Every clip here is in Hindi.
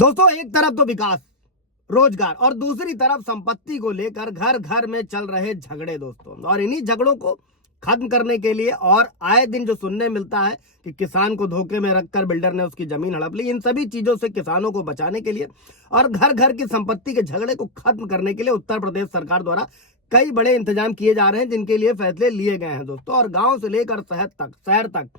दोस्तों, एक तरफ तो विकास, रोजगार और दूसरी तरफ संपत्ति को लेकर घर घर में चल रहे झगड़े दोस्तों। और इन्हीं झगड़ों को खत्म करने के लिए और आए दिन जो सुनने मिलता है कि किसान को धोखे में रखकर बिल्डर ने उसकी जमीन हड़प ली, इन सभी चीजों से किसानों को बचाने के लिए और घर घर की संपत्ति के झगड़े को खत्म करने के लिए उत्तर प्रदेश सरकार द्वारा कई बड़े इंतजाम किए जा रहे हैं, जिनके लिए फैसले लिए गए हैं दोस्तों। और गांव से लेकर शहर तक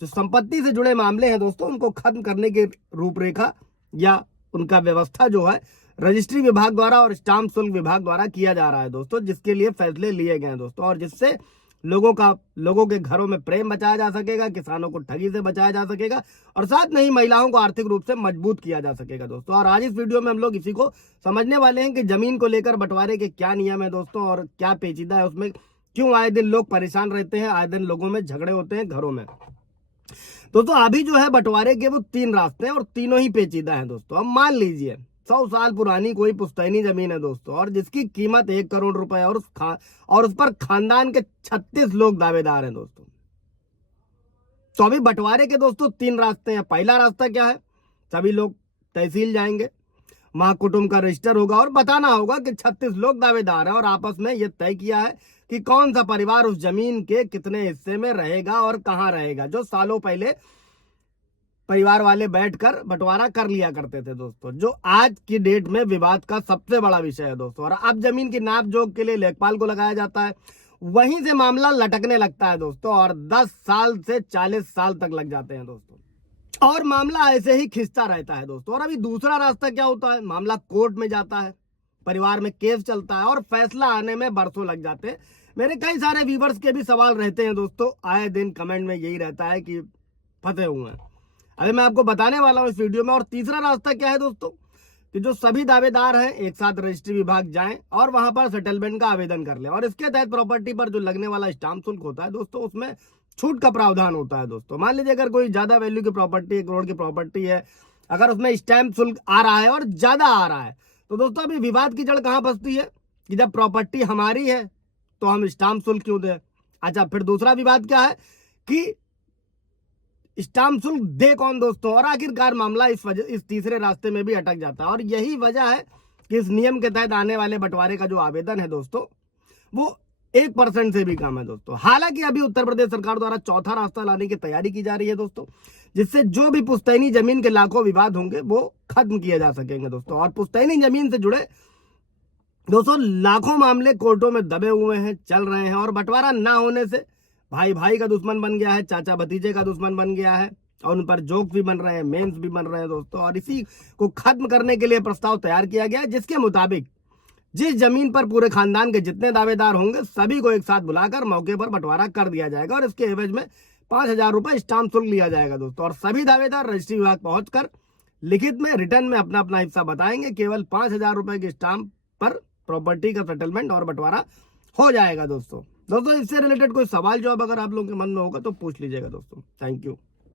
जो संपत्ति से जुड़े मामले हैं दोस्तों, उनको खत्म करने की रूपरेखा या उनका व्यवस्था जो है रजिस्ट्री विभाग द्वारा और स्टाम्प शुल्क विभाग द्वारा किया जा रहा है दोस्तों, जिसके लिए फैसले लिए गए हैं दोस्तों। और जिससे लोगों के घरों में प्रेम बचाया जा सकेगा, किसानों को ठगी से बचाया जा सकेगा और साथ में ही महिलाओं को आर्थिक रूप से मजबूत किया जा सकेगा दोस्तों। और आज इस वीडियो में हम लोग इसी को समझने वाले हैं कि जमीन को लेकर बंटवारे के क्या नियम है दोस्तों और क्या पेचीदा है उसमें, क्यों आए दिन लोग परेशान रहते हैं, आए दिन लोगों में झगड़े होते हैं घरों में दोस्तों। अभी जो है बंटवारे के वो 3 रास्ते हैं और तीनों ही पेचीदा हैं दोस्तों। अब मान लीजिए 100 साल पुरानी कोई पुश्तैनी जमीन है दोस्तों और जिसकी कीमत 1 करोड़ रुपए और उस पर खानदान के 36 लोग दावेदार हैं दोस्तों। तो अभी बंटवारे के दोस्तों 3 रास्ते हैं। पहला रास्ता क्या है, सभी लोग तहसील जाएंगे, महाकुटुंब का रजिस्टर होगा और बताना होगा कि 36 लोग दावेदार हैं और आपस में यह तय किया है कि कौन सा परिवार उस जमीन के कितने हिस्से में रहेगा और कहां रहेगा, जो सालों पहले परिवार वाले बैठकर बंटवारा कर लिया करते थे दोस्तों, जो आज की डेट में विवाद का सबसे बड़ा विषय है दोस्तों। और अब जमीन की नाप जोख के लिए लेखपाल को लगाया जाता है, वहीं से मामला लटकने लगता है दोस्तों और 10 साल से 40 साल तक लग जाते हैं दोस्तों और मामला ऐसे ही खिंचता रहता है दोस्तों। और अभी दूसरा रास्ता क्या होता है, मामला कोर्ट में जाता है, परिवार में केस चलता है और फैसला आने में बरसों लग जाते हैं। मेरे कई सारे व्यूवर्स के भी सवाल रहते हैं दोस्तों, आए दिन कमेंट में यही रहता है कि फंसे हुए हैं। अभी मैं आपको बताने वाला हूं इस वीडियो में। और तीसरा रास्ता क्या है दोस्तों, कि जो सभी दावेदार हैं एक साथ रजिस्ट्री विभाग जाएं और वहां पर सेटलमेंट का आवेदन कर लें और इसके तहत प्रॉपर्टी पर जो लगने वाला स्टाम्प शुल्क होता है दोस्तों, उसमें छूट का प्रावधान होता है दोस्तों। मान लीजिए अगर कोई ज्यादा वैल्यू की प्रॉपर्टी, 1 करोड़ की प्रॉपर्टी है, अगर उसमें स्टैंप शुल्क आ रहा है और ज्यादा आ रहा है तो दोस्तों अभी विवाद की जड़ कहां फंसती है कि जब प्रॉपर्टी हमारी है तो हम स्टाम्प शुल्क क्यों दें। अच्छा, फिर दूसरा विवाद क्या है कि स्टाम्प शुल्क दे कौन दोस्तों। और आखिरकार मामला इस तीसरे रास्ते में भी अटक जाता है और यही वजह है कि इस नियम के तहत आने वाले बंटवारे का जो आवेदन है दोस्तों, वो 1% से भी कम है दोस्तों। हालांकि अभी उत्तर प्रदेश सरकार द्वारा चौथा रास्ता लाने की तैयारी की जा रही है दोस्तों, जिससे जो भी पुश्तैनी जमीन के लाखों विवाद होंगे वो खत्म किए जा सकेंगे दोस्तों। और पुश्तैनी जमीन से जुड़े दोस्तों लाखों मामले कोर्टों में दबे हुए हैं, चल रहे हैं और बंटवारा ना होने से भाई भाई का दुश्मन बन गया है, चाचा भतीजे का दुश्मन बन गया है और उन पर जोक भी बन रहे हैं, मेम्स भी बन रहे हैं दोस्तों। और इसी को खत्म करने के लिए प्रस्ताव तैयार किया गया है, जिसके मुताबिक जिस जमीन पर पूरे खानदान के जितने दावेदार होंगे सभी को एक साथ बुलाकर मौके पर बंटवारा कर दिया जाएगा और इसके एवज में 5,000 रुपए स्टाम्प शुल्क लिया जाएगा दोस्तों। और सभी दावेदार रजिस्ट्री विभाग पहुंचकर लिखित में रिटर्न में अपना अपना हिस्सा बताएंगे। केवल 5,000 रुपए के स्टाम्प पर प्रॉपर्टी का सेटलमेंट और बंटवारा हो जाएगा दोस्तों। इससे रिलेटेड कोई सवाल जवाब अगर आप लोगों के मन में होगा तो पूछ लीजिएगा दोस्तों। Thank you.